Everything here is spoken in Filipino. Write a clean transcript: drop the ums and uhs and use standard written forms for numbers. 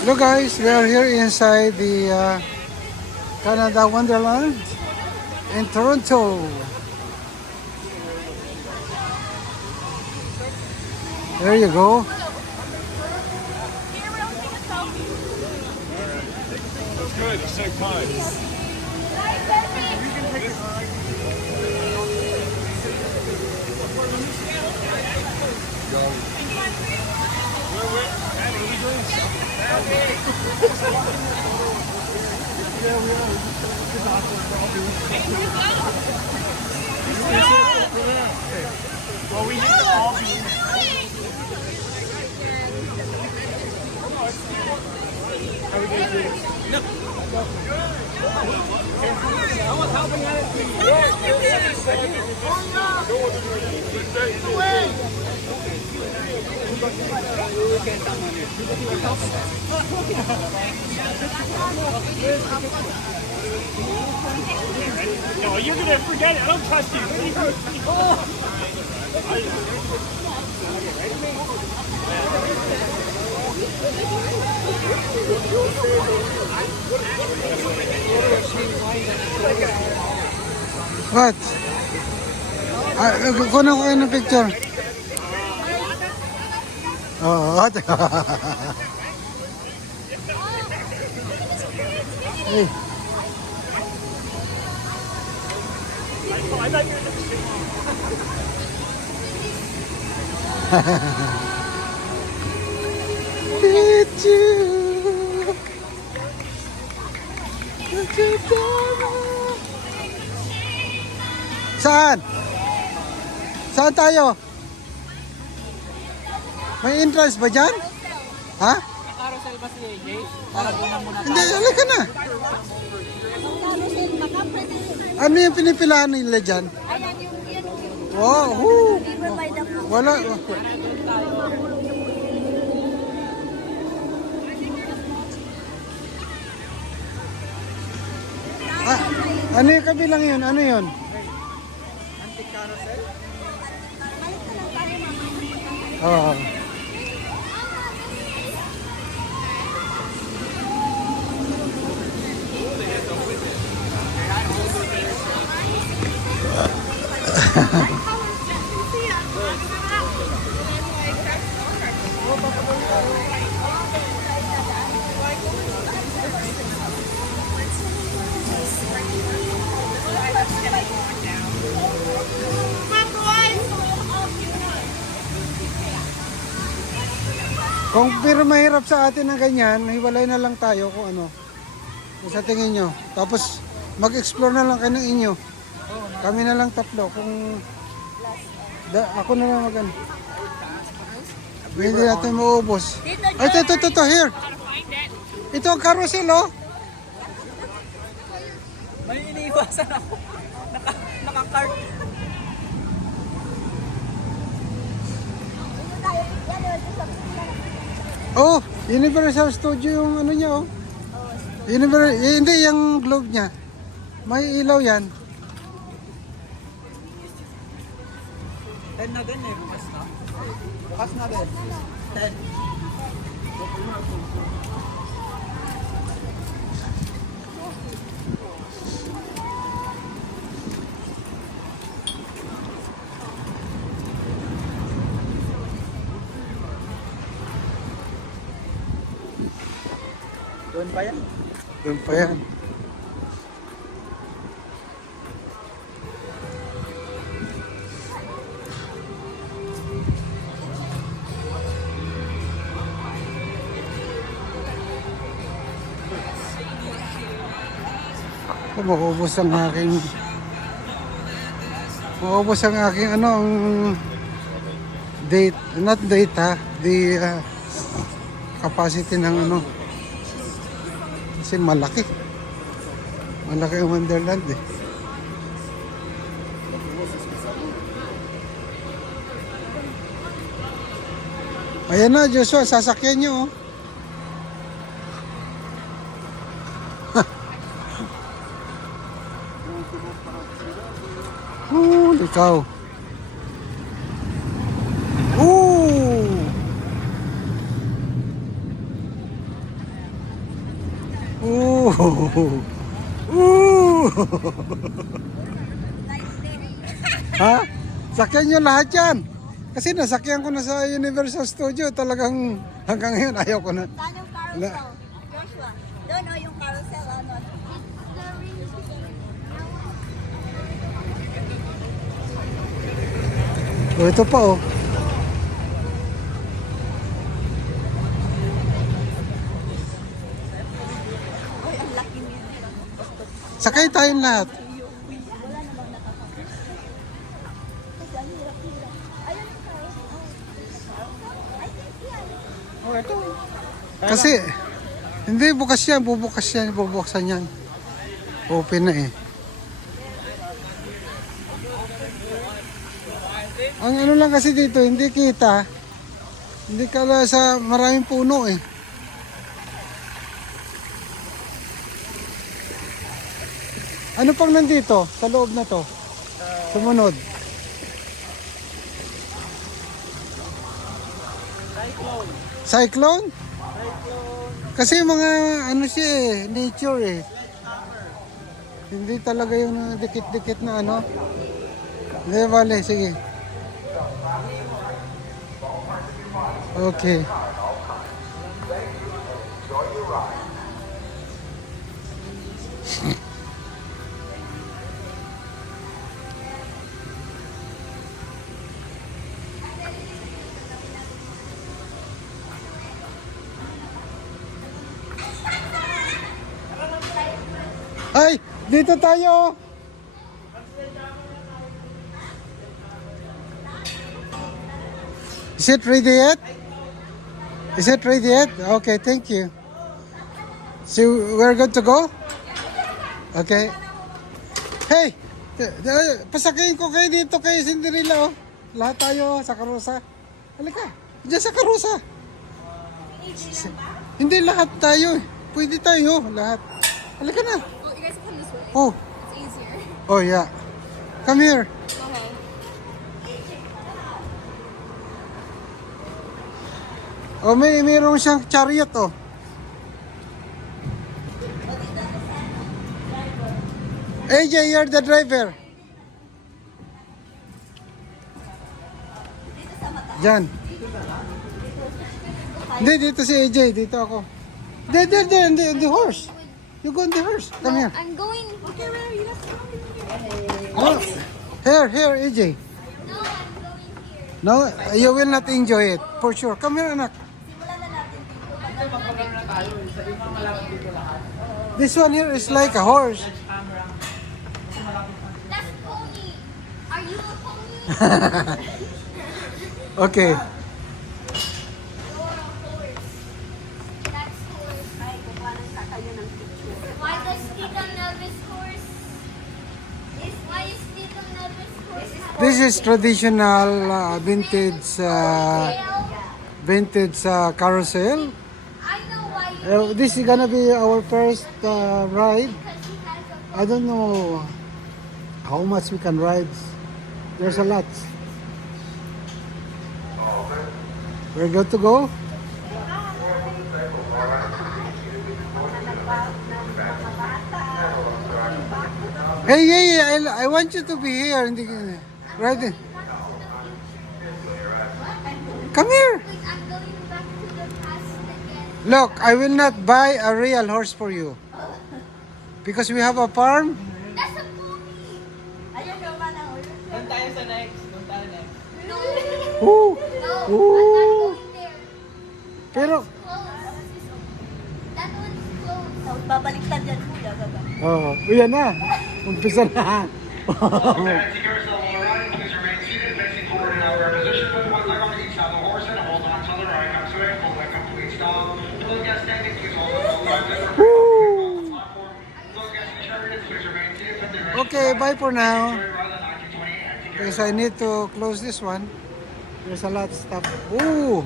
Hello guys, we are here inside the Canada Wonderland in Toronto. There you go. That's good. It's so kind. Well, we need to all be. How are we going to do this? No. Someone's helping us. No, you're going to forget it. I don't trust you. What? Kunin ko kayo ng picture. Oh, what? Hey. I thought you were the same. Did you? Saan? Saan tayo? May entrance ba dyan? Ha? Carousel ba si AJ? Para doon muna Hindi, halika na. Ano yung pinipilahan nila dyan? Wow, wala. Ah, ano yung kabilang yun? Ano yun? Antique carousel? Oo. Kung pero mahirap sa atin ng ganyan, hiwalay na lang tayo kung ano. Kung sa tingin nyo. Tapos mag-explore na lang kayo ng inyo. Kami na lang tatlo. Kung ako na lang mag-ano. Hindi natin maubos. Ay, ito, here. Ito ang carousel, oh. May iniiwasan ako. Naka-cart. Oh, Universal Studio yung ano niya, oh. Hindi, yung globe niya. May ilaw yan. 10 na din eh. Bukas na. Bukas na din. 10. Doon pa yan? Doon pa yan. Maubos ang aking ano ang date, not date ha, the capacity ng ano kasi malaki ang Wonderland eh. Ayan na Joshua, sasakyan nyo oh. Ikaw. Ooh. Ooh. Ha? Sakyan nyo lahat yan. Kasi nasakyan ko na sa Universal Studio. Talagang hanggang ngayon ayaw ko na. Saan yung carousel? Joshua. Doon o yung carousel. Ano? O, ito pa oh. Ay, ang laki niya. Sakay tayong lahat. Oh, ito. Kasi, hindi bukas yan. Bubukas yan. Bubuksan yan. Open na eh. Ang ano lang kasi dito, hindi kita. Hindi ka sa maraming puno eh. Ano pang nandito sa loob na to? Sumunod. Cyclone? Kasi mga ano siya eh, nature eh. Hindi talaga yung dikit-dikit na ano. Hindi, vale, sige. Okay. Ay, dito tayo. Is it ready yet? Is it ready yet? Okay, thank you. So we're good to go? Okay. Hey, pasakayin ko kayo dito kay Cinderella oh. Lahat tayo sa karusa. Halika, diyan sa karusa. Hindi lahat tayo eh. Pwede tayo lahat. Halika na. Oh, you guys come this way. Oh, It's easier. oh yeah. Come here. Go ahead. Oh, mayroong siyang chariot oh. AJ, you're the driver. Diyan. Hindi, dito si AJ. Dito ako. There, the horse. You go on the horse. Come here. I'm going. Okay, where are you? Oh, here, AJ. No, I'm going here. No, you will not enjoy it. For sure. Come here, anak. This one here is like a horse. That's pony. Are you a pony? Okay. You're a horse. That's horse. Ay, kukuha ng kakayo ng picture. Why does Tito Nelvis horse? Why is Tito Nelvis horse? This is traditional vintage carousel. I know why you This is gonna be our first ride. because he has a I don't know how much we can ride. There's a lot. We're good to go. Hey, I want you to be here. Right in. Come here. I'm going back to the past again. Look, I will not buy a real horse for you. Because we have a farm. That's a pony. Ayun naman ang ulo. Doon tayo sa next. Doon tayo next. No. Ooh. No, I'm Ooh. not going there. Pero, Close. That one's closed. So, babaliktad yan, kuya. Baba. oh, yan na. Umpisa na. Taxi carousel will arrive. Please remain seated, facing forward in our position with one leg on each side of the horse and hold on till the right comes away. Full leg complete stop. Those guests standing, please hold on to the left leg. Platform. Those guests in the chariot, please remain seated. Put their right Okay, bye for now. rather than 1928. Because I need to close this one. There's a lot of stuff. Ooh.